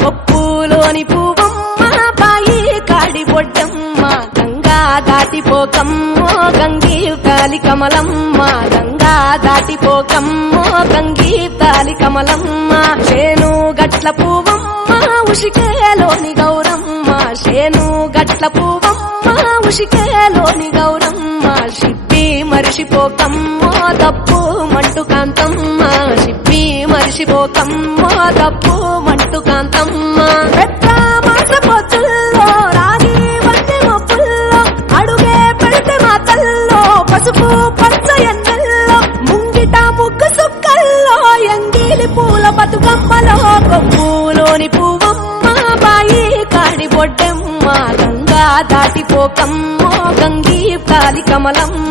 కొప్పులోని పువ్వమ్మ బాయి కాడి బొడ్డమ్మ గంగా దాటిపోకమ్మో గంగీ తాలి కమలమ్మ గంగా దాటిపోకమ్మో గంగీ తాలి కమలమ్మ శేను గట్ల పువ్వమ్మ ఉషికేలోని గౌరమ్మ శేను గట్ల పువ్వమ్మ ఉషికేలోని గౌరమ్మ షిప్పి మరిషిపోకమ్మో దప్పు మంటు కాంతమ్మ షిప్పి మరిషిపోకమ్మో దప్పు మంటు కాంతమ్మ పెద్ద మాస పొత్తుల్లో రాగి వంటి మొప్పుల్లో అడుగే పెడితే మా తల్లో పసుపు పచ్చ ఎన్నెల్లో ముంగిట ముగ్గు సుక్కల్లో ఎంగిలి పూల బతుకమ్మలో కొప్పులోని పువ్వమ్మ బాయి కాడి బొడ్డెమ్మ గంగా దాటిపోకమ్మో గంగీ తాలి కమలమ్మ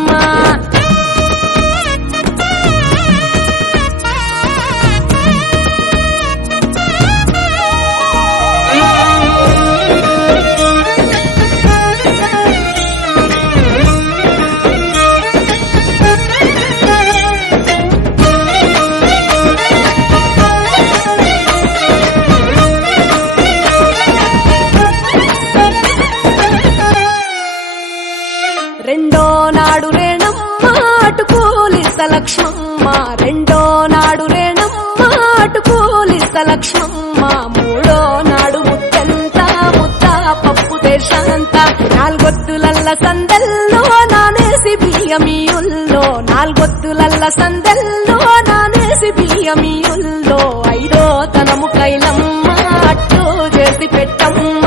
రెండో నాడు రేణమ్మ అటుకూలిస్త లక్ష్మమ్మ రెండో నాడు రేణమ్మ అటుకూలిస్త లక్ష్మమ్మ మూడో నాడు ముత్తంత ముద్ద పప్పు దేశంత నాలుగొత్తులల్ల సందెల్లో నానేసి బియ్యమియుల్లో నాలుగొత్తులల్ల సందెల్లో నానేసి బియ్యమియుల్లో ఐదో తనము కైలమ్మ అట్టు చేసి పెట్టమ్మ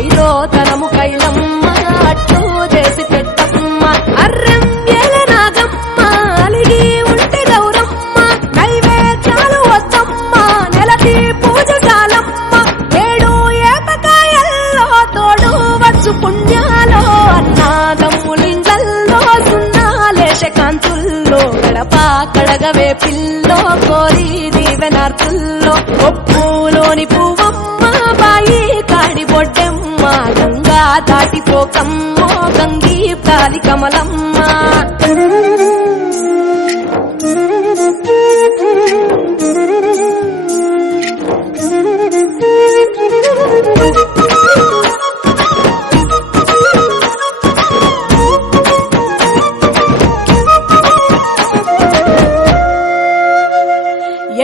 ఐదో తనము కైలమ్మ అట్టు చేసి పెట్టమ్మ అర్రెం ఏల నాగమ్మ అలిగి ఉంటే గౌరమ్మ నైవేద్యాలు వద్దమ్మ నెలకి పూజ చాలమ్మ ఏడు ఏపకాయల్లో తోడు వచ్చు పుణ్యాలో అన్నాదమ్ములింగల్లో సున్నాలేశ కాంతుల్లో గడప కడగవే పిల్లో కోరి దీవెనార్తుల్లో కొప్పులోని పువ్వమ్మ బాయి కాడి బొడ్డెమ్మ గంగా దాటిపోకమ్మో గంగీ తాలి కమలమ్మ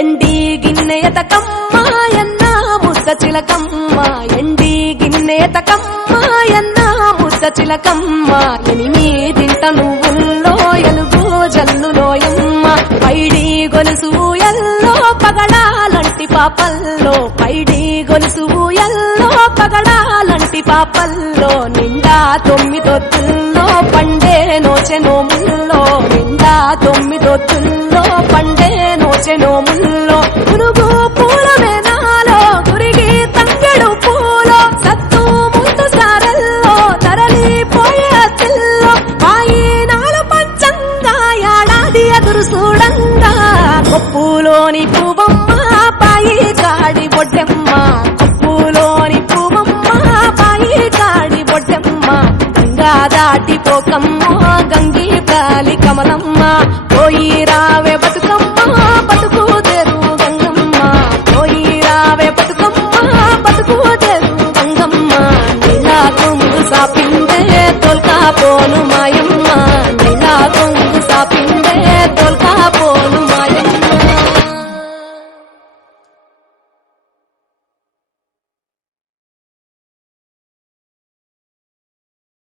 ఎండి గిన్నెయతకమ్మ ఎన్న ముద్ద చిలకమ్మ ఎండి గిన్నెయతకమ్మ ఎన్న ముద్ద చిలకమ్మ ఎనిమిదింట నువ్వుల్లో ఎలుగు జల్లులోయమ్మ పైడి గొలుసు ఎల్లో పగడాలంటి పాపల్లో పైడి గొలుసు ఎల్లో పగడాలంటి పాపల్లో నిండా తొమ్మిదొత్తుల్లో పండే నోచె నోముల్లో నిండా తొమ్మిదొత్తుల్లో పండే నోచె నోముల్లో పునుగు పూల మేనాలో గురిగి తంగెడు పూలో సత్తు ముందు సారల్లో తరలిపోయే అతిల్లో పాయినాలు పంచంగా ఏడాది ఎదురు చూడంగా కొప్పులోని పువ్వమ్మ పాయి కాడి బొడ్డెమ్మ కొప్పులోని పువ్వమ్మ పాయి కాడి బొడ్డెమ్మ గంగా దాటిపోకమ్మ